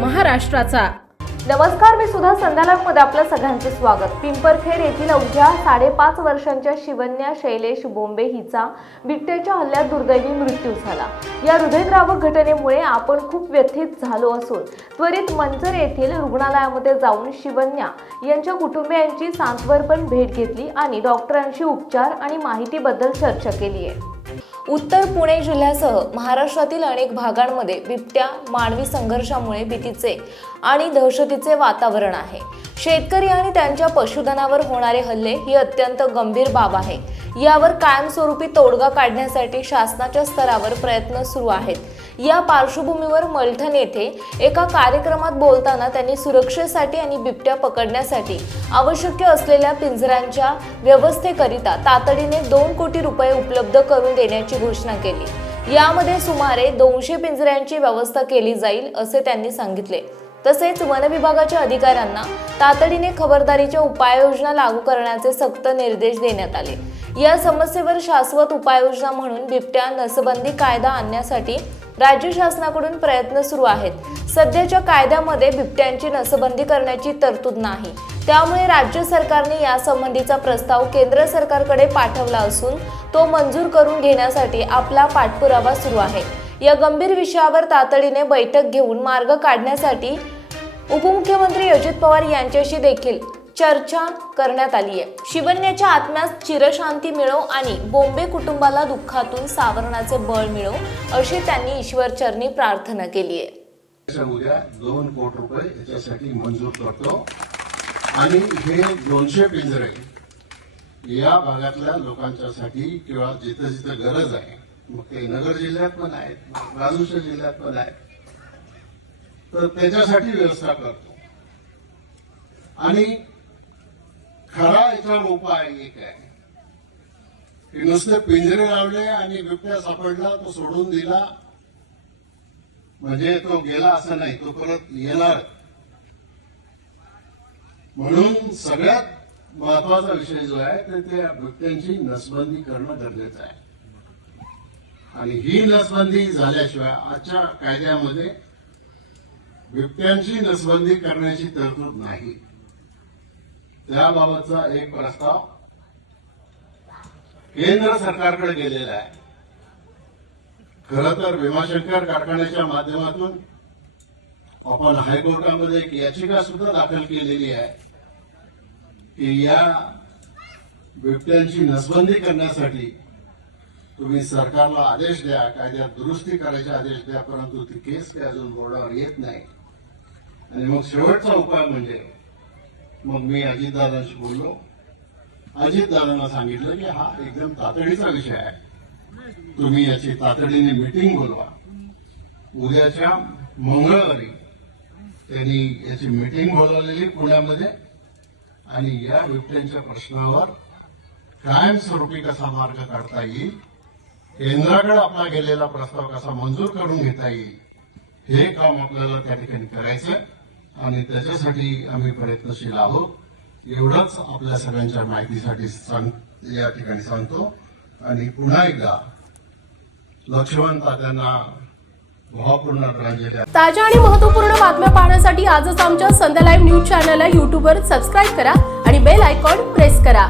महाराष्ट्राचा. नमस्कार मी सुद्धा संध्यालामध्ये आपलं सगळ्यांचे स्वागत. पिंपरखेड येथील अवघ्या साडेपाच वर्षांच्या शिवन्या शैलेश बोंबे हिचा बिबट्याच्या हल्ल्यात दुर्दैवी मृत्यू झाला. या हृदयद्रावक घटनेमुळे आपण खूप व्यथित झालो असून त्वरित मंचर येथील रुग्णालयामध्ये जाऊन शिवन्या यांच्या कुटुंबियांची सांत्वरपण भेट घेतली आणि डॉक्टरांशी उपचार आणि माहितीबद्दल चर्चा केली आहे. उत्तर पुणे जिल्ह्यासह महाराष्ट्रातील अनेक भागांमध्ये बिबट्या मानवी संघर्षामुळे भीतीचे आणि दहशतीचे वातावरण आहे. शेतकरी आणि त्यांच्या पशुधनावर होणारे हल्ले ही अत्यंत गंभीर बाब आहे. यावर कायमस्वरूपी तोडगा काढण्यासाठी शासनाच्या स्तरावर प्रयत्न सुरू आहेत. या पार्श्वभूमीवर मलठण येथे एका कार्यक्रमात बोलताना त्यांनी सुरक्षेसाठी आणि बिबट्या पकडण्यासाठी आवश्यक असलेल्या पिंजऱ्यांच्या व्यवस्थेकरिता तातडीने दोन कोटी रुपये उपलब्ध करून देण्याची घोषणा केली. यामध्ये सुमारे दोनशे पिंजऱ्यांची व्यवस्था केली जाईल असे त्यांनी सांगितले. तसेच वन विभागाच्या अधिकाऱ्यांना तातडीने खबरदारीच्या उपाययोजना लागू करण्याचे सक्त निर्देश देण्यात आले. या समस्येवर शाश्वत उपाययोजना म्हणून बिबट्या नसबंदी कायदा आणण्यासाठी राज्य शासनाकडून प्रयत्न सुरू आहेत. सध्याच्या कायद्यामध्ये बिबट्यांची नसबंदी करण्याची तरतूद नाही. त्यामुळे राज्य सरकारने यासंबंधीचा प्रस्ताव केंद्र सरकारकडे पाठवला असून तो मंजूर करून घेण्यासाठी आपला पाठपुरावा सुरू आहे. या गंभीर विषयावर तातडीने बैठक घेऊन मार्ग काढण्यासाठी उपमुख्यमंत्री अजित पवार यांच्याशी देखील चर्चा करण्यात आली आहे. शिवन्याच्या आत्म्यास चिरशांती मिळो आणि बोंबे कुटुंबाला दुःखातून सावरण्याचे बळ मिळो अशी त्यांनी ईश्वरचरणी प्रार्थना केली आहे. उद्या दोन कोटी रुपये याच्यासाठी मंजूर करतो. आणि हे दोनशे पिंजरे या भागातल्या लोकांच्यासाठी किंवा जिथं जिथं गरज आहे मग ते नगर जिल्ह्यात पण आहेत राजूच्या जिल्ह्यात पण आहेत तर त्याच्यासाठी व्यवस्था करतो. आणि खरा याच्यावर उपाय एक आहे. की नुसते पिंजरे लावले आणि बिबट्या सापडला तो सोडून दिला. म्हणजे तो गेला असं नाही तो परत येणार. म्हणून सगळ्यात महत्त्वाचा विषय जो आहे तर त्या बिबट्यांची नसबंदी करणं गरजेचं आहे. आणि ही नसबंदी झाल्याशिवाय आजच्या कायद्यामध्ये बिबट्यांची नसबंदी करण्याची तरतूद नाही. त्याबाबतचा एक प्रस्ताव केंद्र सरकारकडे गेलेला आहे. खर तर भीमाशंकर कारखान्याच्या माध्यमातून आपण हायकोर्टामध्ये एक याचिका सुद्धा दाखल केलेली आहे की या बिबट्यांची नसबंदी करण्यासाठी तुम्ही सरकारला आदेश द्या कायद्यात दुरुस्ती करायचे आदेश द्या परंतु ती केस काही अजून बोर्डावर येत नाही. आणि मग शेवटचा उपाय म्हणजे मग मी अजितदादांशी बोललो. अजितदादांना सांगितलं की हा एकदम तातडीचा विषय आहे. तुम्ही याची तातडीने मिटिंग बोलवा. उद्याच्या मंगळवारी त्यांनी याची मिटिंग बोलवलेली पुण्यामध्ये. आणि या बिबट्यांच्या प्रश्नावर कायमस्वरूपी कसा मार्ग काढता येईल केंद्राकडे आपला गेलेला प्रस्ताव कसा मंजूर करून घेता येईल हे काम आपल्याला त्या ठिकाणी करायचं आणि त्याच्यासाठी आम्ही प्रयत्नशील आहोत. एवढंच आपल्या सगळ्यांच्या माहितीसाठी सांग या ठिकाणी सांगतो. आणि पुन्हा एकदा लक्ष्मण तात्यांना ताज्या आणि महत्त्वपूर्ण बातम्या पाहण्यासाठी आजच आमच्या संध्या लाईव्ह न्यूज चॅनलला युट्यूबवर सबस्क्राईब करा आणि बेल आयकॉन प्रेस करा.